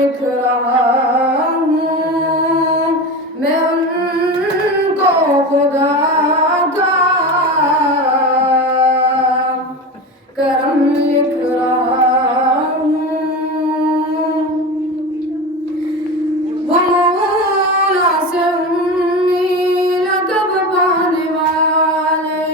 लिख रहा हूँ मैं उनको खुदा का करम लिख रहा हूँ। वो मौला से उम्मीद कब पाने वाले,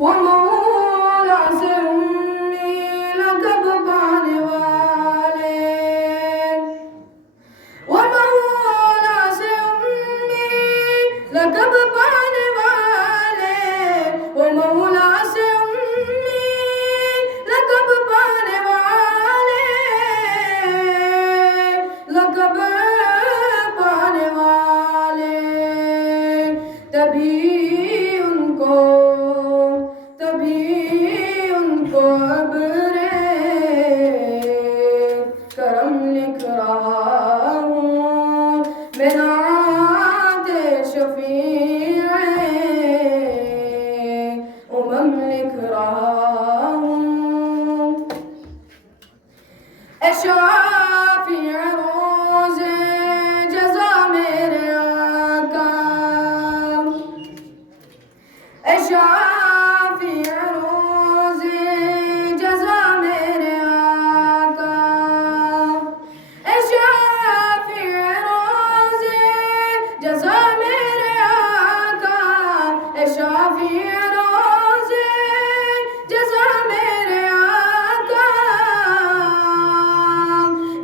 वो मौला से उम्मीद कब पाने वाले, वो मौला से उम्मीद कब पाने वाले, वो मौला से उम्मीद कब पाने वाले, लक़ब पाने वाले। तभी उनको अब्रे करम लिख रहा हूँ मैं नाते शफ़ीए उमम लिख रहा हूँ। ऐ शाफ़िए रोज़े जज़ा मेरे आका, ऐ शाफ़िए रोज़े जज़ा मेरे आका, ऐ शाफ़िए रोज़े जज़ा मेरे आका, ऐ शाफ़िए रोज़े जज़ा मेरे आका,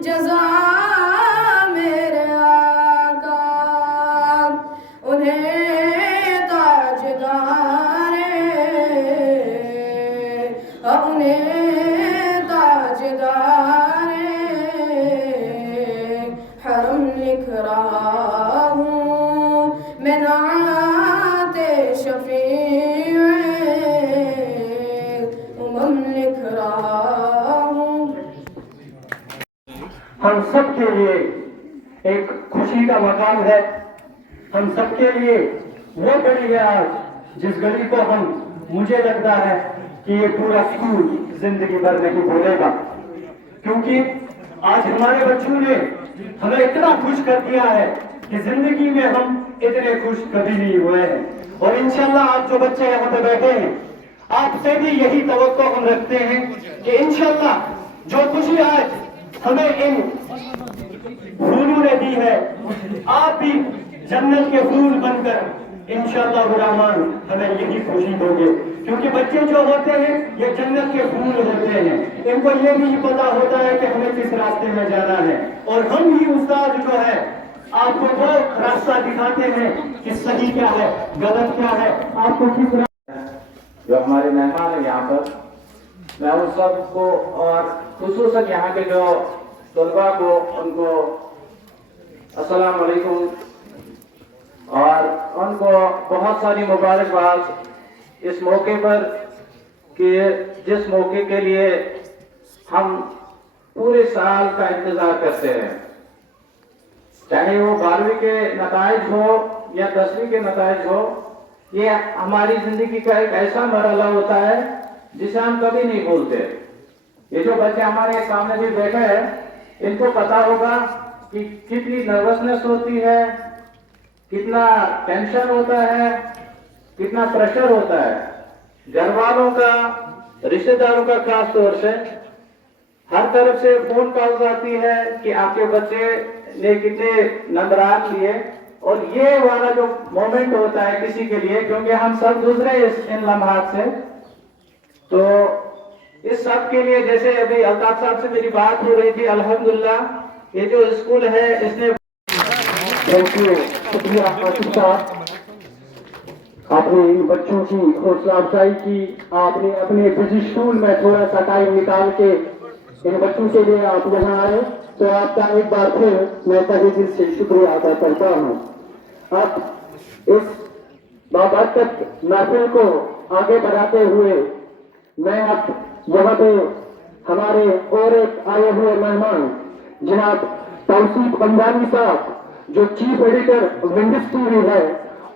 जज़ा मेरे आका। उन्हें ताजदारे हरम लिख रहा हूँ मैं नाते शफ़ीए उमम लिख रहा हूँ। हम सब के लिए एक खुशी का मकाम है, हम सब के लिए वो घड़ी है आज जिस घड़ी को हम, मुझे लगता है कि ये पूरा स्कूल जिंदगी भर नहीं भूलेगा, क्योंकि आज हमारे बच्चों ने हमें इतना खुश कर दिया है कि जिंदगी में हम इतने खुश कभी नहीं हुए हैं। और इंशाल्लाह आप जो बच्चे यहाँ पे बैठे हैं, आपसे भी यही तवक्को हम रखते हैं कि इंशाल्लाह जो खुशी आज हमें इन फूलों ने दी है, आप भी जन्नत के फूल बनकर इंशाअल्लाह रहमान हमें यही खुशी दोगे, क्योंकि बच्चे जो होते हैं ये जन्नत के फूल होते हैं, इनको ये नहीं पता होता है कि हमें किस रास्ते में जाना है, और हम ही उस्ताद जो है आपको वो रास्ता दिखाते हैं कि सही क्या है गलत क्या है, आपको किस जो हमारे मेहमान है यहाँ पर, मैं उन सबको और खुसूसन यहाँ के जो तलबा को उनको अस्सलाम वालेकुम और उनको बहुत सारी मुबारकबाद इस मौके पर कि जिस मौके के लिए हम पूरे साल का इंतजार करते हैं, चाहे वो 12वीं के नताइज हो या 10वीं के नताइज हो। ये हमारी जिंदगी का एक ऐसा मरहला होता है जिसे हम कभी नहीं भूलते। ये जो बच्चे हमारे सामने भी बैठे हैं, इनको पता होगा कि कितनी नर्वसनेस होती है, कितना टेंशन होता है, कितना प्रेशर होता है। घर वालों का, रिश्तेदारों का खास तौर से हर तरफ से फोन कॉल्स आती है कि आपके बच्चे ने कितने नंबरात लिए, और ये वाला जो मोमेंट होता है किसी के लिए, क्योंकि हम सब गुजरे इन लम्हात से, तो इस सब के लिए जैसे अभी अल्ताफ साहब से मेरी बात हो रही थी, अल्हम्दुलिल्लाह ये जो स्कूल है इसने थैंक यू, शुक्रिया आसिफ साहब। आपने इन बच्चों की हौसला अफजाई की, आपने अपने बिजी शेड्यूल में थोड़ा सा टाइम निकाल के इन बच्चों के लिए आप यहाँ आए, तो आपका एक बार फिर मैं तहे दिल से शुक्रिया अदा करता हूँ। अब इस बाबरकत महफिल को आगे बढ़ाते हुए मैं अब यहाँ पे हमारे और एक आए हुए मेहमान जनाब तौसीफ बंजानी साहब जो चीफ एडिटर विंडीज टीवी है,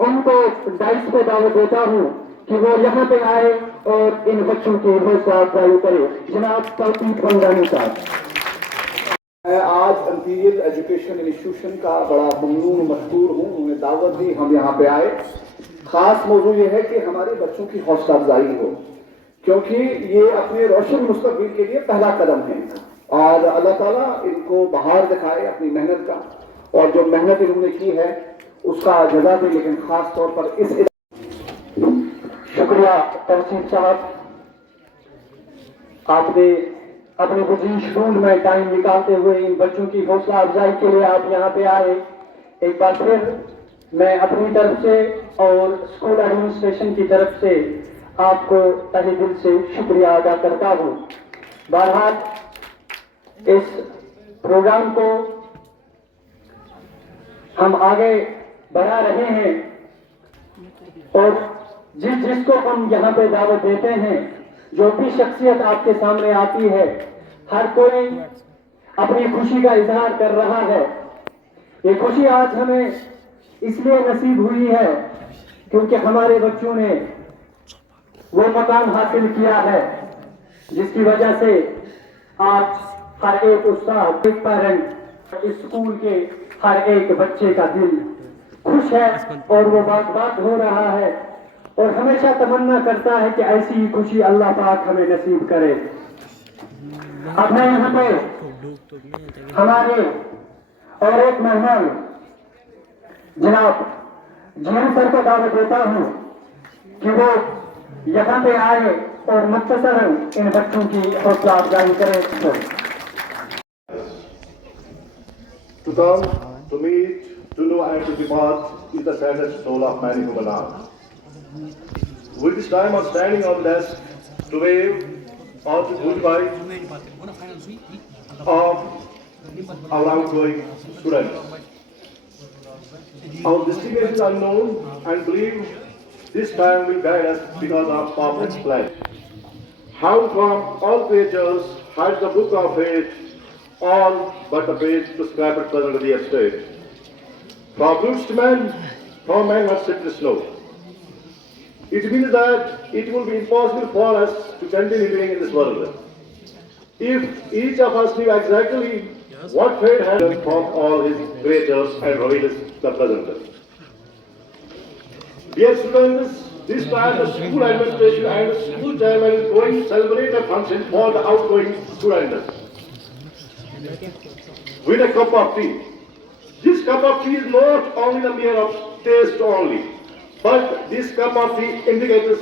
उनको डाइस पे दावत देता हूँ कि वो यहाँ पे आए और इन बच्चों की हौसला अफजाई करे। जनाब तौसीफ बंजानी साहब। मैं आज इंटीरियर एजुकेशन इंस्टीट्यूशन का बड़ा ममनून मशहूर हूँ, उन्हें दावत दी, हम यहाँ पे आए। खास मौजू ये है कि हमारे बच्चों की हौसला अफजाई हो, क्योंकि ये अपने रोशन मुस्तकबिल के लिए पहला कदम है और अल्लाह ताला इनको बाहर दिखाए अपनी मेहनत का, और जो मेहनत इन्होंने की है उसका जजा दे। लेकिन खास तौर पर इस शुक्रिया तौसीफ साहब, आपने अपने बिजी शेड्यूल में टाइम निकालते हुए इन बच्चों की हौसला अफजाई के लिए आप यहाँ पे आए। एक बार फिर मैं अपनी तरफ से और स्कूल एडमिनिस्ट्रेशन की तरफ से आपको तहे दिल से शुक्रिया अदा करता हूँ। बहरहाल इस प्रोग्राम को हम आगे बढ़ा रहे हैं और जिसको हम यहाँ पे दावत देते हैं, जो भी शख्सियत आपके सामने आती है, हर कोई अपनी खुशी का इजहार कर रहा है। ये खुशी आज हमें इसलिए नसीब हुई है क्योंकि हमारे बच्चों ने वो मकाम हासिल किया है जिसकी वजह से आज हर एक उस्ताद, एक पेरेंट, इस स्कूल के हर एक बच्चे का दिल खुश है और वो बात हो रहा है और हमेशा तमन्ना करता है कि ऐसी ही खुशी अल्लाह पाक हमें नसीब करे। अब मैं यहाँ पे हमारे और एक मेहमान जनाब जीएम सर को दावत देता हूँ कि वो यहाँ पे आए और मुख्तसरन इन बच्चों की हौसला अफजाई करें। To come, to meet, to know and to depart is the saddest soul of many human heart. With this time of standing on desk to wave or to goodbye of our outgoing students. Our destination is unknown and believe this time will guide us because of Prophet's pledge. How from all creatures hides the book of fate, all but the page to scrap at present of the estate. From roots to man, from man must sit the snow. It means that it will be impossible for us to continue living in this world. If each of us knew exactly what fate had done from all his creatures and revealed the present. Dear students, this time the school administration and the school chairman is going to celebrate a function for the outgoing students with a cup of tea. This cup of tea is not only the mere of taste only, but this cup of tea indicates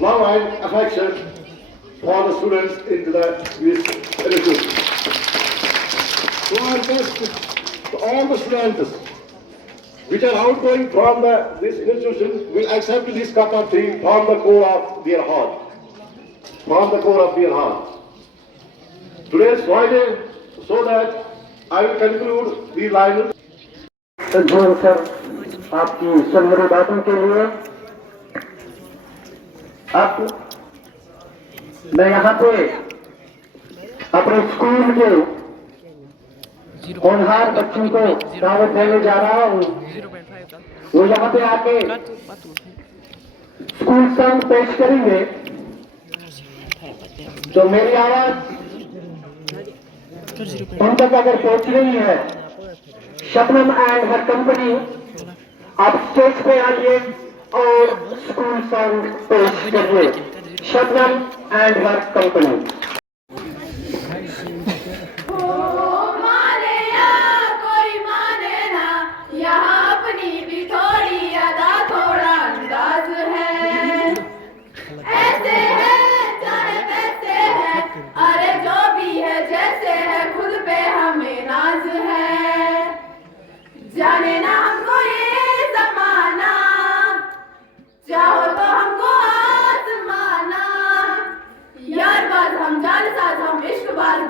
love and affection for the students into this institution. So I request to all the students which are outgoing from this institution will accept this cup of tea from the core of their heart. From the core of their heart. Today is Friday, so that I will conclude these lines. जी sir, आपकी सुनहरी बातों के लिए अब मैं यहाँ पे अपने स्कूल के होनहार बच्चों को दावत देने जा रहा हूँ। वो यहाँ पे आके स्कूल सॉन्ग पेश करेंगे, तो मेरी आवाज उन तक अगर पहुंच रही है, शबनम एंड हर कंपनी आप स्टेज पे आइए और स्कूल सॉन्ग पेश करिए। Shabnam and her company. माने या कोई माने ना, यहाँ अपनी भी थोड़ी अदा थोड़ा अंदाज है। ऐसे है चाहे वैसे है,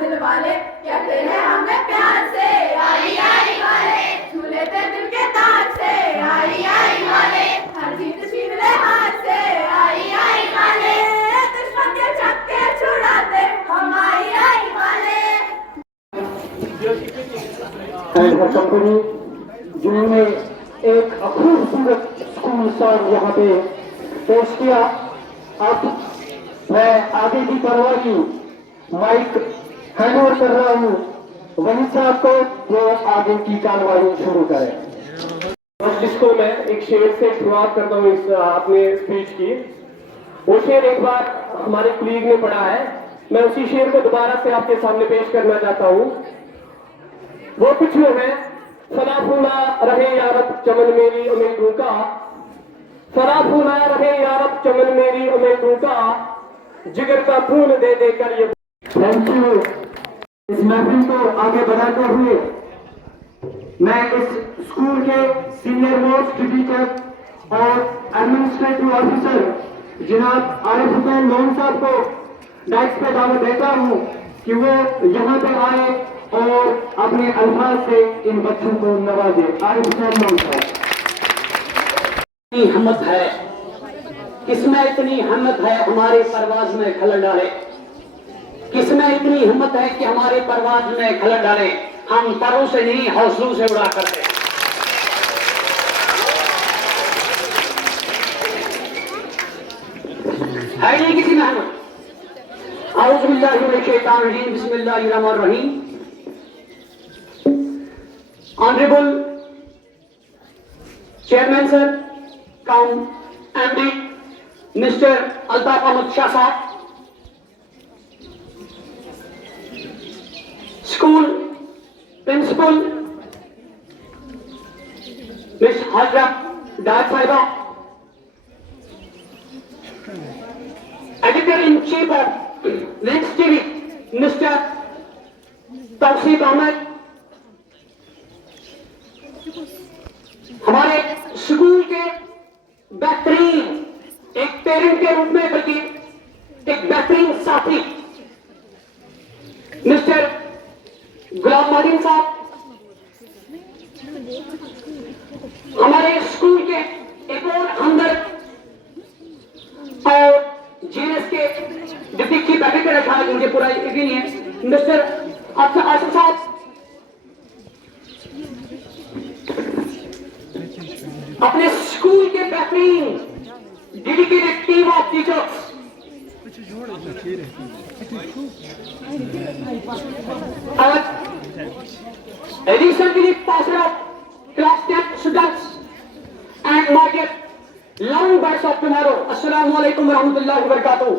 दिल वाले कहते हैं हमें प्यार से आई आई वाले, छू लेते दिल के तार से आई आई वाले, हर जीत छीन ले हाथ से आई आई वाले, दुश्मन के छक्के छुड़ाते हम आई आई वाले। एंड कंपनी जिन्होंने एक खूबसूरत स्कूल सॉन्ग यहाँ पे पेश किया। अब मैं आगे की कार्रवाई माइक हैंड ओवर कर रहा हूँ वही साहब को, जो आगे की कार्रवाई शुरू करें। जिसको मैं एक शेर से शुरुआत करता हूँ इस अपने स्पीच की। वो शेर एक बार हमारे कुलीग ने पढ़ा है, मैं उसी शेर को दोबारा से आपके सामने पेश करना चाहता हूँ। वो कुछ यूं है, फना फूला रहे यारब चमन मेरी उम्मीदों का, फना फूला रहे यारब चमन मेरी उम्मीदों का, जिगर का खून दे दे कर ये। Thank you. इस महफिल को आगे बढ़ाते हुए मैं इस स्कूल के सीनियर मोस्ट टीचर और एडमिनिस्ट्रेटिव ऑफिसर जनाब आरिफ हुसैन लोन साहब को डाइस पे दावत देता हूँ कि वो यहाँ पे आए और अपने अल्फाज से इन बच्चों को नवाजे। आरिफ हुसैन लोन साहब। इतनी हिम्मत है, किसमें इतनी हिम्मत है हमारे परवाज में खलल डाले, किसमें इतनी हिम्मत है कि हमारे परवाज में खलल डाले, हम परों से नहीं हौसलों से उड़ा करते। है नहीं किसी में हिम्मत। औज़ु बिल्लाहि मिनश शैतानिर रजीम, बिस्मिल्लाहिर रहमानिर रहीम। Honorable Chairman Sir, MD Mr. Altaf Ahmad Shah Sahab, School Principal Ms. Hajra Dad Saiba, Editor-in-Chief of Next TV Mr. Tawseef Ahmed, हमारे स्कूल के बेहतरीन एक पेरेंट के रूप में बल्कि एक बेहतरीन साथी मिस्टर गुलाम मोहद्दीन साहब, हमारे स्कूल के एक और हमदर्द और जीएनएस के डिप्टी चीफ एडिटर है, मुझे पूरा यकीन नहीं है, मिस्टर आसिफ साहब, अपने स्कूल के बेहतरीन डेडिकेटेड टीम ऑफ टीचर्स, और recently passed out class 10 students and my dear loving birds of tomorrow. Assalamu alaikum warahmatullahi wabarakatuh.